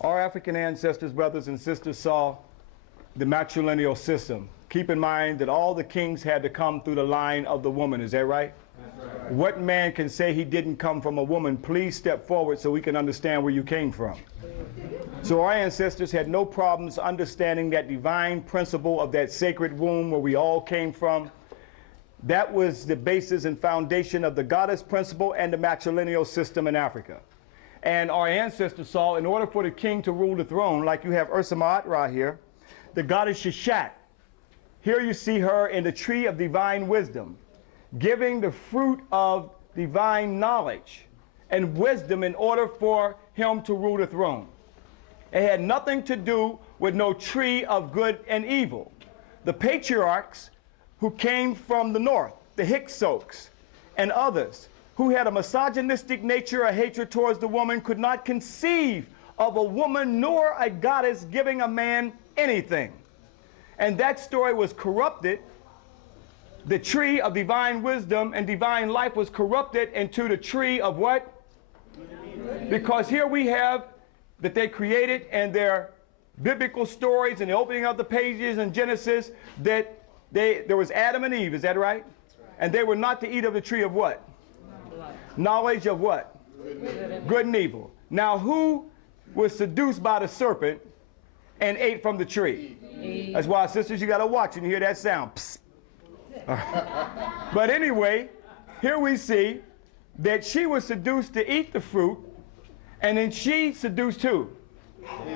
Our African ancestors, brothers and sisters, saw the matrilineal system. Keep in mind that all the kings had to come through the line of the woman. Is that right? That's right. What man can say he didn't come from a woman? Please step forward so we can understand where you came from. So our ancestors had no problems understanding that divine principle of that sacred womb where we all came from. That was the basis and foundation of the goddess principle and the matrilineal system in Africa. And our ancestors saw, in order for the king to rule the throne, like you have Ursa Ma'at here, the goddess Sheshat. Here you see her in the tree of divine wisdom, giving the fruit of divine knowledge and wisdom in order for him to rule the throne. It had nothing to do with no tree of good and evil. The patriarchs who came from the north, the Hyksos and others, who had a misogynistic nature, a hatred towards the woman, could not conceive of a woman nor a goddess giving a man anything. And that story was corrupted. The tree of divine wisdom and divine life was corrupted into the tree of what? Because here we have that they created in their biblical stories in the opening of the pages in Genesis that there was Adam and Eve, is that right? And they were not to eat of the tree of what? Knowledge of what? Good and evil. Now who was seduced by the serpent and ate from the tree? Eve. That's why, sisters, you got to watch and hear that sound. Psst. But anyway, here we see that she was seduced to eat the fruit, and then she seduced who?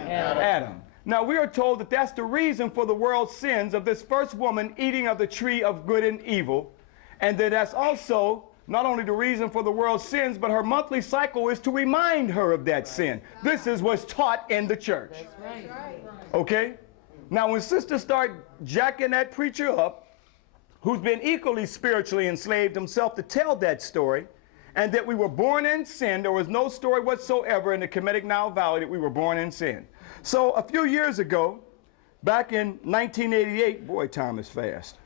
Adam. Now we are told that that's the reason for the world's sins of this first woman eating of the tree of good and evil, and that that's also not only the reason for the world's sins, but her monthly cycle is to remind her of that sin. This is what's taught in the church. Okay? Now when sisters start jacking that preacher up, who's been equally spiritually enslaved himself, to tell that story, and that we were born in sin, there was no story whatsoever in the Kemetic Nile Valley that we were born in sin. So a few years ago, back in 1988, boy, time is fast.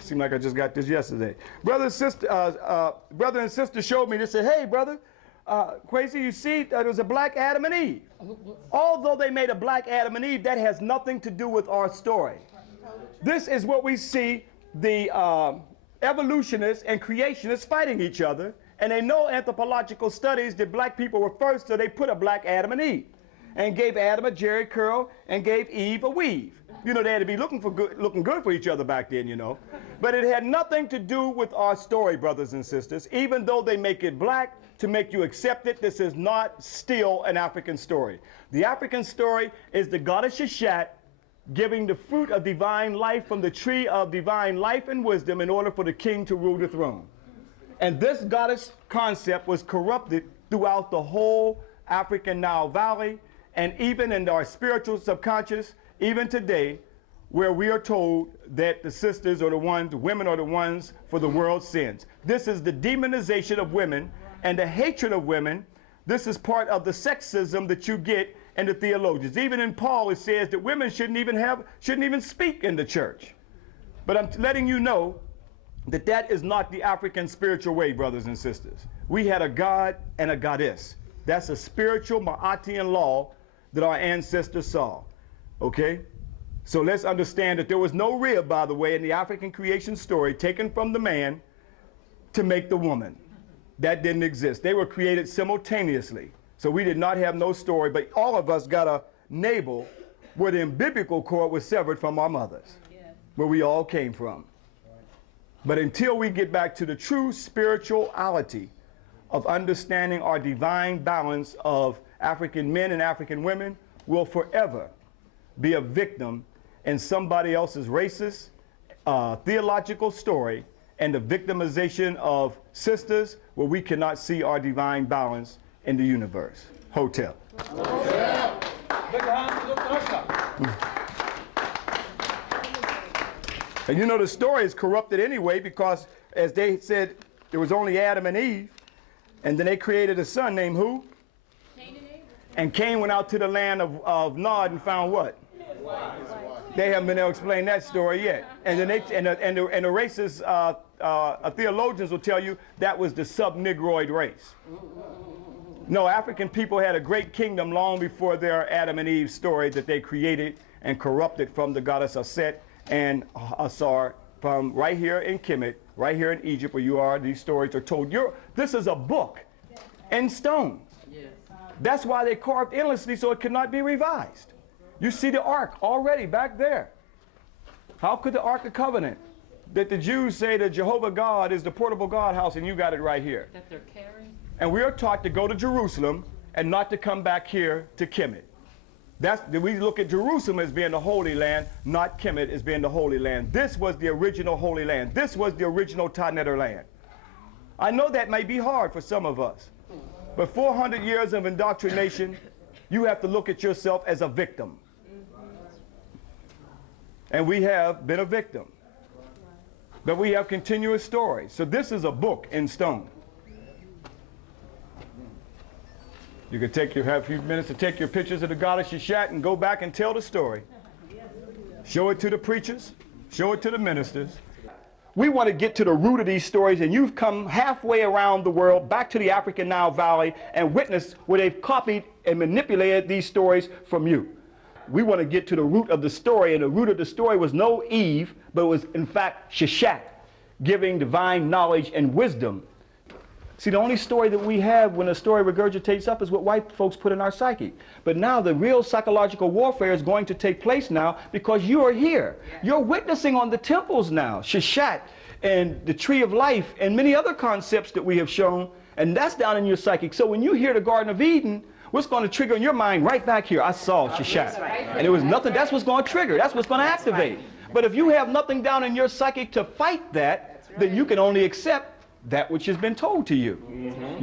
Seemed like I just got this yesterday. Brother and sister showed me, they said, hey, brother, Quasi, you see, there was a black Adam and Eve. Although they made a black Adam and Eve, that has nothing to do with our story. This is what we see the evolutionists and creationists fighting each other, and they know anthropological studies that black people were first, so they put a black Adam and Eve, and gave Adam a jerry curl, and gave Eve a weave. You know, they had to be looking good for each other back then, you know. But it had nothing to do with our story, brothers and sisters. Even though they make it black to make you accept it, this is not still an African story. The African story is the goddess Sheshat giving the fruit of divine life from the tree of divine life and wisdom in order for the king to rule the throne. And this goddess concept was corrupted throughout the whole African Nile Valley, and even in our spiritual subconscious, even today, where we are told that the sisters are the ones, the women are the ones for the world's sins. This is the demonization of women and the hatred of women. This is part of the sexism that you get in the theologians. Even in Paul, it says that women shouldn't even speak in the church. But I'm letting you know that that is not the African spiritual way, brothers and sisters. We had a god and a goddess. That's a spiritual Ma'atian law that our ancestors saw. Okay? So let's understand that there was no rib, by the way, in the African creation story taken from the man to make the woman. That didn't exist. They were created simultaneously. So we did not have no story, but all of us got a navel where the umbilical cord was severed from our mothers, where we all came from. But until we get back to the true spirituality of understanding our divine balance of African men and African women, we'll forever be a victim in somebody else's racist, theological story, and the victimization of sisters where we cannot see our divine balance in the universe. Hotel. And you know the story is corrupted anyway, because as they said, there was only Adam and Eve, and then they created a son named who? Cain and Abel. And Cain went out to the land of Nod and found what? They haven't been able to explain that story yet. And then the racist theologians will tell you that was the sub-Negroid race. No, African people had a great kingdom long before their Adam and Eve story that they created and corrupted from the goddess Aset and Asar from right here in Kemet, right here in Egypt where you are. These stories are told. This is a book in stone. That's why they carved endlessly so it could not be revised. You see the ark already back there. How could the Ark of Covenant, that the Jews say that Jehovah God is the portable God house, and you got it right here. That they're carrying? And we are taught to go to Jerusalem and not to come back here to Kemet. We look at Jerusalem as being the Holy Land, not Kemet as being the Holy Land. This was the original Holy Land. This was the original Taneter land. I know that may be hard for some of us, but 400 years of indoctrination, you have to look at yourself as a victim. And we have been a victim. But we have continuous stories. So this is a book in stone. You can have a few minutes to take your pictures of the goddess Shishat and go back and tell the story. Show it to the preachers. Show it to the ministers. We want to get to the root of these stories, and you've come halfway around the world, back to the African Nile Valley, and witnessed where they've copied and manipulated these stories from you. We want to get to the root of the story, and the root of the story was no Eve, but it was in fact Shishat, giving divine knowledge and wisdom. See, the only story that we have when a story regurgitates up is what white folks put in our psyche. But now the real psychological warfare is going to take place now because you are here. You're witnessing on the temples now, Shishat and the tree of life and many other concepts that we have shown, and that's down in your psychic. So when you hear the Garden of Eden, what's going to trigger in your mind right back here? I saw Shishat. And it was nothing. That's what's going to trigger. That's what's going to activate. But if you have nothing down in your psychic to fight that, then you can only accept that which has been told to you.